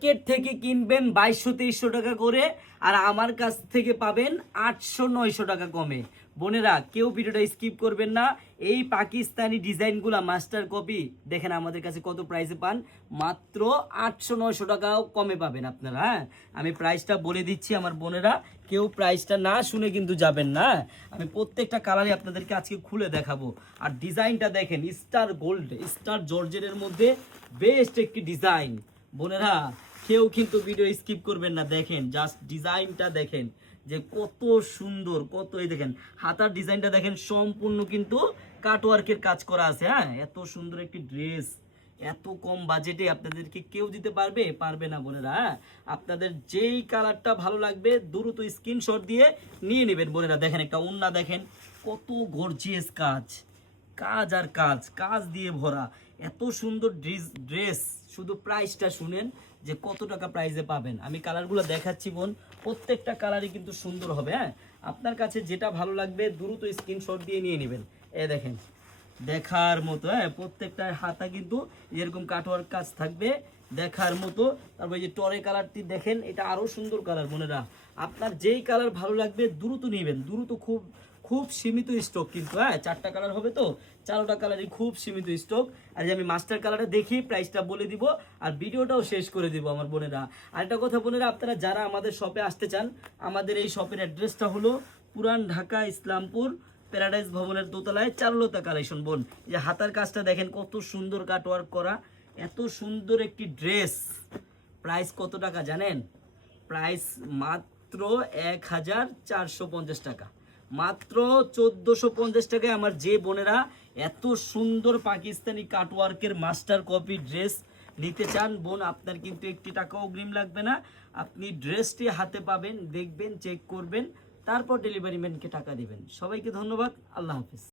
Market থেকে কিনবেন 2200-2300 টাকা করে, আর আমার কাছ থেকে পাবেন 800-900 টাকা কমে। বোনেরা, কেউ ভিডিওটা স্কিপ করবেন না। এই পাকিস্তানি ডিজাইনগুলা মাস্টার কপি দেখেন আমাদের কাছে কত প্রাইসে পান, মাত্র 800-900 টাকাও কমে পাবেন আপনারা। হ্যাঁ, আমি প্রাইসটা বলে দিচ্ছি আমার বোনেরা, কেউ প্রাইসটা না শুনে কিন্তু যাবেন না। আমি প্রত্যেকটা কালারই আপনাদেরকে আজকে খুলে দেখাবো। আর ডিজাইনটা দেখেন, স্টার গোল্ড স্টার জর্জেটের মধ্যে বেস্ট একটি ডিজাইন। বোনেরা, কেউ কিন্তু ভিডিও স্কিপ করবেন না। দেখেন জাস্ট ডিজাইনটা দেখেন যে কত সুন্দর, কত এই দেখেন হাতার ডিজাইনটা দেখেন, সম্পূর্ণ কিন্তু কাটওয়ার্কের কাজ করা আছে। হ্যাঁ, এত সুন্দর একটি ড্রেস এত কম বাজেটে আপনাদেরকে কেউ দিতে পারবে না বোনেরা। হ্যাঁ, আপনাদের যেই কালারটা ভালো লাগবে দ্রুত স্ক্রিনশট দিয়ে নিয়ে নেবেন বোনেরা। দেখেন একটা ওড়না দেখেন, কত গর্জিয়াস কাজ, কাজ আর কাজ, কাজ দিয়ে ভরা, এত সুন্দর ড্রেস। শুধু প্রাইসটা শুনেন যে কত টাকা প্রাইসে পাবেন। আমি কালারগুলো দেখাচ্ছি বোন, প্রত্যেকটা কালারই কিন্তু সুন্দর হবে। হ্যাঁ, আপনার কাছে যেটা ভালো লাগবে দ্রুত স্ক্রিনশট দিয়ে নিয়ে নেবেন। এ দেখেন দেখার মতো। হ্যাঁ, প্রত্যেকটা হাতা কিন্তু এরকম কাটওয়ার্ক কাজ থাকবে দেখার মতো। তারপর এই যে টরে কালারটি দেখেন, এটা আরও সুন্দর কালার বোনেরা। আপনার যেই কালার ভালো লাগবে দ্রুত নেবেন, দ্রুত। খুব খুব সীমিত স্টক কিন্তু। হ্যাঁ, 4টা কালার হবে তো, 4টা কালারই খুব সীমিত স্টক। আর যে আমি মাস্টার কালারটা দেখি প্রাইসটা বলে দিব আর ভিডিওটাও শেষ করে দিব আমার বোনেরা। আরেকটা কথা বোনেরা, আপনারা যারা আমাদের শপে আসতে চান, আমাদের এই শপের অ্যাড্রেসটা হলো পুরান ঢাকা ইসলামপুর প্যারাডাইস ভবনের দোতলায় চারুলতা কালেকশন। বোন, এই যে হাতার কাজটা দেখেন কত সুন্দর কাটওয়ার্ক করা, এত সুন্দর একটি ড্রেস। প্রাইস কত টাকা জানেন? প্রাইস মাত্র 1450 টাকা, মাত্র 1450 টাকায় আমার যে বোনেরা এত সুন্দর পাকিস্তানি কাটওয়ার্কের মাস্টার কপি ড্রেস নিতে চান, বোন আপনার কিন্তু একটি টাকাও অগ্রিম লাগবে না। আপনি ড্রেসটি হাতে পাবেন, দেখবেন, চেক করবেন, তারপর ডেলিভারি ম্যানকে টাকা দিবেন। সবাইকে ধন্যবাদ, আল্লাহ হাফিজ।